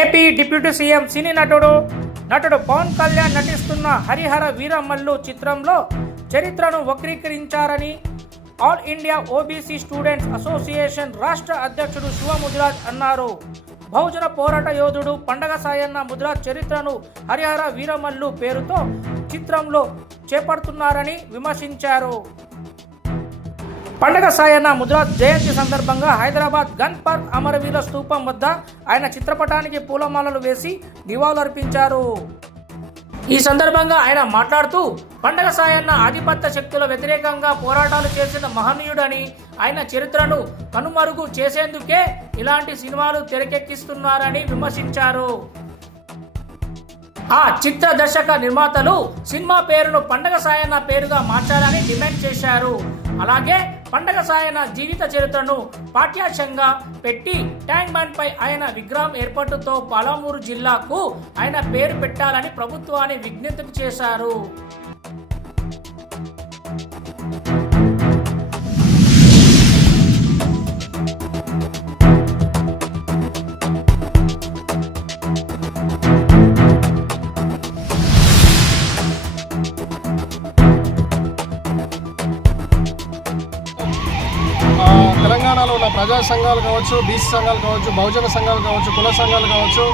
AP deputy CM సినీ నటుడు పవన్ కళ్యాణ్ నటిస్తున్న హరిహర వీరమల్లు చిత్రంలో చరిత్రను వక్రీకరించారని all India OBC students association రాష్ట్ర అధ్యక్షుడు శివ ముదిరాజ్ అన్నారు. బహుజన పోరాట యోధుడు పండగ సాయన్న ముదిరాజ్ చరిత్రను హరిహర వీరమల్లు పేరుతో చిత్రంలో చేపడుతున్నారని విమర్శించారు. పండగ సాయన్న ముదిరాజ్ జయంతి సందర్భంగా హైదరాబాద్ గన్ పార్క్ అమరవీర స్తూపం వద్ద ఆయన చిత్రపటానికి పూలమాలలు వేసి నివాళులర్పించారు. ఈ సందర్భంగా ఆయన మాట్లాడుతూ పండగ సాయన్న ఆధిపత్య శక్తుల వ్యతిరేకంగా పోరాటాలు చేసిన మహనీయుడని, ఆయన చరిత్రను కనుమరుగు చేసేందుకే ఇలాంటి సినిమాలు తెరకెక్కిస్తున్నారని విమర్శించారు. ఆ చిత్ర దర్శక నిర్మాతలు సినిమా పేరును పండగ సాయన్న పేరుగా మార్చాలని డిమాండ్ చేశారు. అలాగే పండగ సాయన్న జీవిత చరిత్రను పాఠ్యాంశంగా పెట్టి ట్యాంక్ బండ్ పై ఆయన విగ్రహం ఏర్పాటుతో పాలమూరు జిల్లాకు ఆయన పేరు పెట్టాలని ప్రభుత్వాన్ని విజ్ఞప్తి చేశారు. తెలంగాణలో ఉన్న ప్రజా సంఘాలు కావచ్చు, బీసీ సంఘాలు కావచ్చు, బహుజన సంఘాలు కావచ్చు, కుల సంఘాలు కావచ్చు,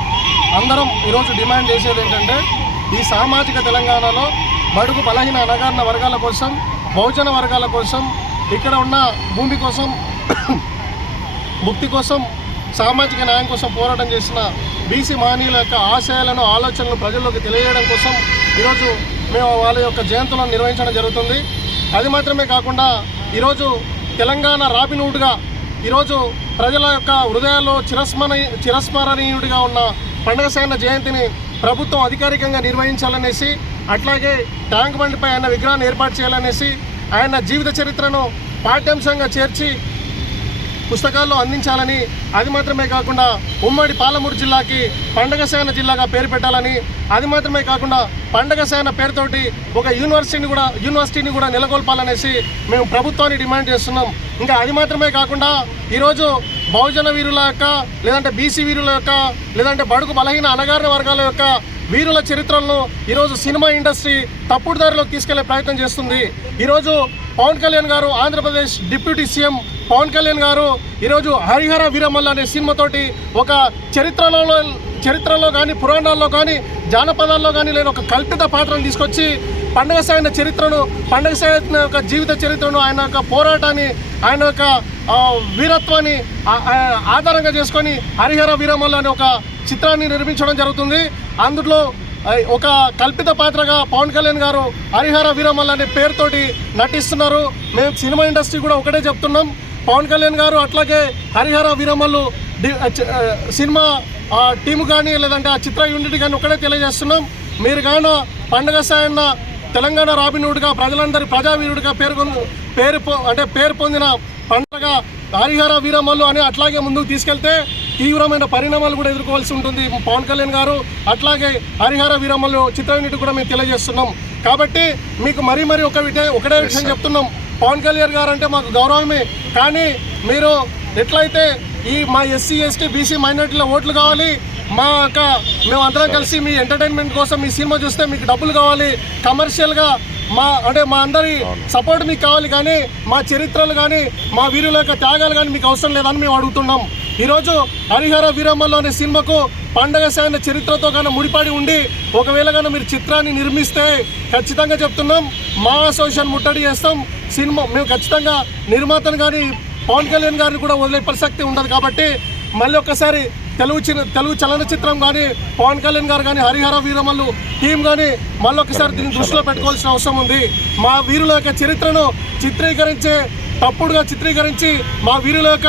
అందరం ఈరోజు డిమాండ్ చేసేది ఏంటంటే ఈ సామాజిక తెలంగాణలో బడుగు బలహీన అణగారిన వర్గాల కోసం, బహుజన వర్గాల కోసం, ఇక్కడ ఉన్న భూమి కోసం, ముక్తి కోసం, సామాజిక న్యాయం కోసం పోరాటం చేసిన బీసీ మహనీయుల యొక్క ఆశయాలను, ఆలోచనలను ప్రజల్లోకి తెలియజేయడం కోసం ఈరోజు మేము వాళ్ళ యొక్క జయంతులను నిర్వహించడం జరుగుతుంది. అది మాత్రమే కాకుండా ఈరోజు తెలంగాణ రాబిన్హుడ్గా ఈరోజు ప్రజల యొక్క హృదయాల్లో చిరస్మరణీయుడిగా ఉన్న పండగ సాయన్న జయంతిని ప్రభుత్వం అధికారికంగా నిర్వహించాలనేసి, అట్లాగే ట్యాంక్ బండ్పై ఆయన విగ్రహాన్ని ఏర్పాటు చేయాలనేసి, ఆయన జీవిత చరిత్రను పాఠ్యాంశంగా చేర్చి పుస్తకాల్లో అందించాలని, అది మాత్రమే కాకుండా ఉమ్మడి పాలమూరు జిల్లాకి పండగ సాయన్న జిల్లాగా పేరు పెట్టాలని, అది మాత్రమే కాకుండా పండగ సాయన్న పేరుతోటి ఒక యూనివర్సిటీని కూడా నెలకొల్పాలనేసి మేము ప్రభుత్వాన్ని డిమాండ్ చేస్తున్నాం. ఇంకా అది మాత్రమే కాకుండా ఈరోజు బహుజన వీరుల యొక్క, లేదంటే బీసీ వీరుల యొక్క, లేదంటే బడుగు బలహీన అణగారిన వర్గాల యొక్క వీరుల చరిత్రలను ఈరోజు సినిమా ఇండస్ట్రీ తప్పుడు దారిలోకి తీసుకెళ్లే ప్రయత్నం చేస్తుంది. ఈరోజు పవన్ కళ్యాణ్ గారు, ఆంధ్రప్రదేశ్ డిప్యూటీ సీఎం పవన్ కళ్యాణ్ గారు ఈరోజు హరిహర వీరమల్లు అనే సినిమాతోటి ఒక చరిత్రలో కానీ, పురాణాల్లో కానీ, జానపదాల్లో కానీ లేని ఒక కల్పిత పాత్రను తీసుకొచ్చి పండగ సాయన్న చరిత్రను, పండగ సాయన్న యొక్క జీవిత చరిత్రను, ఆయన యొక్క పోరాటాన్ని, ఆయన యొక్క వీరత్వాన్ని ఆధారంగా చేసుకొని హరిహర వీరమల్లు అనే ఒక చిత్రాన్ని నిర్మించడం జరుగుతుంది. అందులో ఒక కల్పిత పాత్రగా పవన్ కళ్యాణ్ గారు హరిహర వీరమల్లు అనే పేరుతోటి నటిస్తున్నారు. మేము సినిమా ఇండస్ట్రీ కూడా ఒకటే చెప్తున్నాం, పవన్ కళ్యాణ్ గారు అట్లాగే హరిహర వీరమల్లు సినిమా టీము కానీ, లేదంటే ఆ చిత్ర యూనిట్ కానీ ఒకటే తెలియజేస్తున్నాం. మీరు కానీ పండగ సాయన్న తెలంగాణ రాబిన్హుడ్గా, ప్రజలందరి ప్రజావీరుడిగా పేరు పొందిన పండగ హరిహర వీరమల్లు అని అట్లాగే ముందుకు తీసుకెళ్తే తీవ్రమైన పరిణామాలు కూడా ఎదుర్కోవాల్సి ఉంటుంది పవన్ కళ్యాణ్ గారు. అట్లాగే హరిహర వీరమల్లు చిత్ర యూనిట్ కూడా మేము తెలియజేస్తున్నాం. కాబట్టి మీకు మరీ ఒకటే విషయం చెప్తున్నాం, పవన్ కళ్యాణ్ గారు అంటే మాకు గౌరవమే, కానీ మీరు ఎట్లయితే మా ఎస్సీ, ఎస్టీ, బీసీ మైనారిటీల ఓట్లు కావాలి, మేము అందరం కలిసి మీ ఎంటర్టైన్మెంట్ కోసం మీ సినిమా చూస్తే మీకు డబ్బులు కావాలి, కమర్షియల్గా మా అందరి సపోర్ట్ మీకు కావాలి, కానీ మా చరిత్రలు కానీ, మా వీరుల యొక్క త్యాగాలు కానీ మీకు అవసరం లేదని మేము అడుగుతున్నాం. ఈరోజు హరిహర వీరమల్లు అనే సినిమాకు పండగ సాయన్న చరిత్రతో కానీ ముడిపడి ఉండి ఒకవేళ కానీ మీరు చిత్రాన్ని నిర్మిస్తే ఖచ్చితంగా చెప్తున్నాం, మా అసోసియేషన్ ముట్టడి చేస్తాం. సినిమా మేము ఖచ్చితంగా నిర్మాతను కానీ పవన్ కళ్యాణ్ గారిని కూడా వదిలే ప్రసక్తి ఉండదు. కాబట్టి మళ్ళీ ఒక్కసారి తెలుగు చలనచిత్రం కానీ, పవన్ కళ్యాణ్ గారు కానీ, హరిహర వీరమల్లు టీం కానీ మళ్ళీ ఒకసారి దీన్ని దృష్టిలో పెట్టుకోవాల్సిన అవసరం ఉంది. మా వీరుల యొక్క చరిత్రను తప్పుడుగా చిత్రీకరించి మా వీరుల యొక్క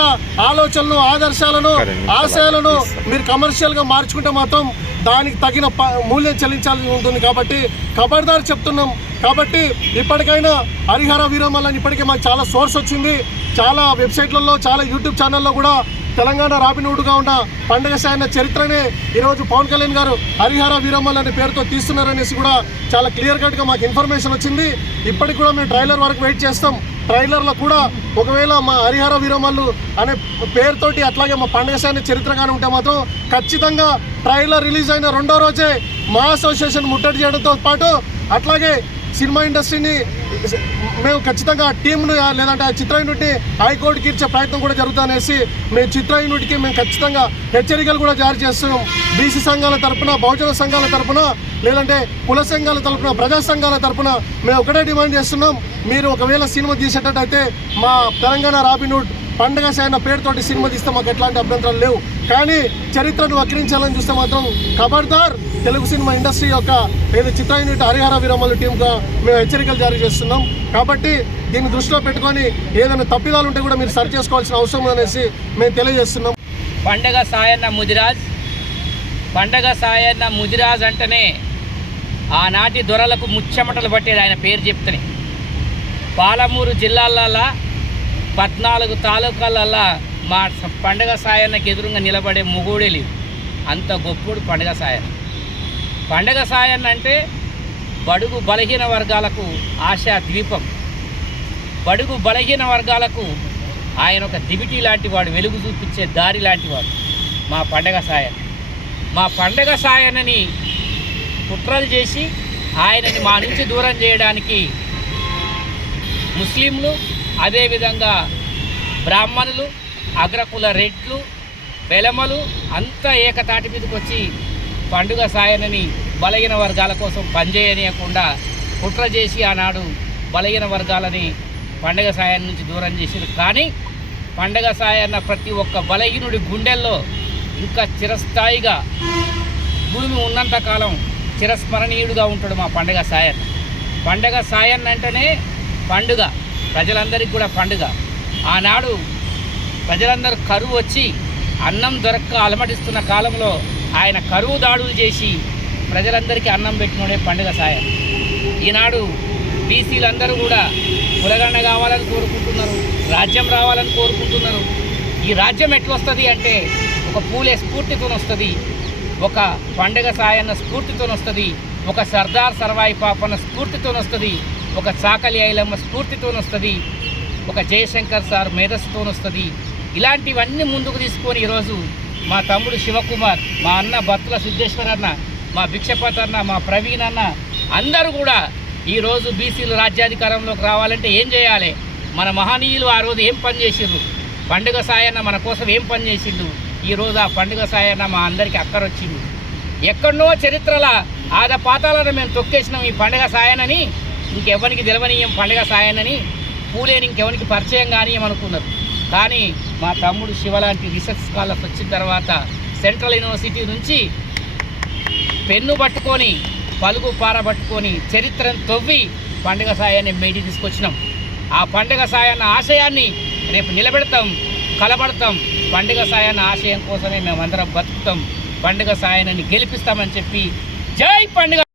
ఆలోచనలు, ఆదర్శాలను, ఆశయాలను మీరు కమర్షియల్గా మార్చుకుంటే మాత్రం దానికి తగిన మూల్యం చెల్లించాల్సి ఉంటుంది. కాబట్టి ఖబర్దార్ చెప్తున్నాం. కాబట్టి ఇప్పటికైనా హరిహర వీరమల్లు అని ఇప్పటికే మాకు చాలా సోర్స్ వచ్చింది, చాలా వెబ్సైట్లలో, చాలా యూట్యూబ్ ఛానల్లో కూడా తెలంగాణ రాబిన్హుడ్గా ఉన్న పండగ సాయన్న చరిత్రనే ఈరోజు పవన్ కళ్యాణ్ గారు హరిహర వీరమ్మలు అనే పేరుతో తీస్తున్నారనేసి కూడా చాలా క్లియర్ కట్గా మాకు ఇన్ఫర్మేషన్ వచ్చింది. ఇప్పటికి కూడా మేము ట్రైలర్ వరకు వెయిట్ చేస్తాం. ట్రైలర్లో కూడా ఒకవేళ మా హరిహర వీరమ్మలు అనే పేరుతోటి అట్లాగే మా పండగ సాయన్న చరిత్ర కానీ ఉంటే మాత్రం ఖచ్చితంగా ట్రైలర్ రిలీజ్ అయిన రెండో రోజే మా అసోసియేషన్ ముట్టడి చేయడంతో పాటు అట్లాగే సినిమా ఇండస్ట్రీని మేము ఖచ్చితంగా టీంను లేదంటే ఆ చిత్ర యూనిట్ని హైకోర్టుకి ఇచ్చే ప్రయత్నం కూడా జరుగుతుందనేసి మేము చిత్ర యూనిట్కి మేము ఖచ్చితంగా హెచ్చరికలు కూడా జారీ చేస్తున్నాం. బీసీ సంఘాల తరపున, బహుజన సంఘాల తరపున, లేదంటే కుల సంఘాల తరపున, ప్రజా సంఘాల తరపున మేము ఒకటే డిమాండ్ చేస్తున్నాం. మీరు ఒకవేళ సినిమా తీసేటట్టయితే మా తెలంగాణ రాబిన్హుడ్ పండగ సాయన్న పేరుతోటి సినిమా తీస్తే మాకు ఎట్లాంటి అభ్యంతరాలు లేవు. కానీ చరిత్రను వక్రించాలని చూస్తే మాత్రం ఖబర్దార్ తెలుగు సినిమా ఇండస్ట్రీ యొక్క ఏదో చిత్ర యూనిట్ హరిహర వీరమ్మలు టీంగా మేము హెచ్చరికలు జారీ చేస్తున్నాం. కాబట్టి దీన్ని దృష్టిలో పెట్టుకొని ఏదైనా తప్పిదాలు ఉంటే కూడా మీరు సరి చేసుకోవాల్సిన అవసరం ఉందనేసి మేము తెలియజేస్తున్నాం. పండగ సాయన్న ముదిరాజ్ అంటేనే ఆనాటి దొరలకు ముచ్చమటలు పట్టేది ఆయన పేరు చెప్తేనే. పాలమూరు జిల్లాలల్లా 14 తాలూకాలల్లా మా పండగ సాయన్నకి ఎదురుగా నిలబడే మొగోడే లేదు. అంత గొప్పోడు పండగ సాయన్న. పండగ సాయన్న అంటే బడుగు బలహీన వర్గాలకు ఆశా ద్వీపం. బడుగు బలహీన వర్గాలకు ఆయన ఒక దివిటి లాంటి వాడు, వెలుగు చూపించే దారి లాంటివాడు మా పండగ సాయన్న. మా పండగ సాయన్నని కుట్రలు చేసి ఆయనని మా నుంచి దూరం చేయడానికి ముస్లింలు, అదేవిధంగా బ్రాహ్మణులు, అగ్రకుల రెడ్లు, వెలమలు అంతా ఏకతాటి మీదకి వచ్చి పండుగ సాయన్నని బలహీన వర్గాల కోసం పనిచేయనీయకుండా కుట్ర చేసి ఆనాడు బలహీన వర్గాలని పండగ సాయన్న నుంచి దూరం చేసారు. కానీ పండగ సాయన్న ప్రతి ఒక్క బలహీనుడి గుండెల్లో ఇంకా చిరస్థాయిగా భూమి ఉన్నంతకాలం చిరస్మరణీయుడుగా ఉంటాడు మా పండగ సాయన్న. పండగ సాయన్న అంటేనే పండుగ, ప్రజలందరికీ కూడా పండుగ. ఆనాడు ప్రజలందరూ కరువు వచ్చి అన్నం దొరక్క అలమటిస్తున్న కాలంలో ఆయన కరువు దాడులు చేసి ప్రజలందరికీ అన్నం పెట్టినోడే పండుగ సాయన్న. ఈనాడు బీసీలందరూ కూడా కులగండ కావాలని కోరుకుంటున్నారు, రాజ్యం రావాలని కోరుకుంటున్నారు. ఈ రాజ్యం ఎట్లొస్తుంది అంటే ఒక పూలే స్ఫూర్తితో వస్తుంది, ఒక పండగ సాయన్న స్ఫూర్తితో వస్తుంది, ఒక సర్దార్ సర్వాయి పాపన్న స్ఫూర్తితో వస్తుంది, ఒక చాకలి ఐలమ్మ స్ఫూర్తితో వస్తుంది, ఒక జయశంకర్ సార్ మేధస్సుతో వస్తుంది. ఇలాంటివన్నీ ముందుకు తీసుకొని ఈరోజు మా తమ్ముడు శివకుమార్, మా అన్న బత్తుల సిద్ధేశ్వర్ అన్న, మా భిక్షపత్ అన్న, మా ప్రవీణ్ అన్న అందరూ కూడా ఈరోజు బీసీలు రాజ్యాధికారంలోకి రావాలంటే ఏం చేయాలి? మన మహనీయులు ఆ రోజు ఏం పని చేసిండ్రు, పండుగ సాయన్న మన కోసం ఏం పని చేసిండు. ఈరోజు ఆ పండుగ సాయన్న మా అందరికీ అక్కరొచ్చిండు. ఎక్కడనో చరిత్రల ఆద పాతాలను మేము తొక్కేసినాం ఈ పండుగ సాయనని. ఇంకెవరికి తెలవనీయం పండుగ సాయనని, పూలేని ఇంకెవరికి పరిచయం కానీయమనుకున్నారు. కానీ మా తమ్ముడు శివలాంటి రీసెర్చ్ స్కాలర్స్ వచ్చిన తర్వాత సెంట్రల్ యూనివర్సిటీ నుంచి పెన్ను పట్టుకొని పలుగు పారబట్టుకొని చరిత్రను తవ్వి పండుగ సాయాన్ని బయటికి తీసుకొచ్చినాం. ఆ పండుగ సాయాన్న ఆశయాన్ని రేపు నిలబెడతాం, కలబడతాం. పండుగ సాయాన్న ఆశయం కోసమే మేమందరం బతుకుతాం. పండుగ సాయాన్ని గెలిపిస్తామని చెప్పి జై పండుగ.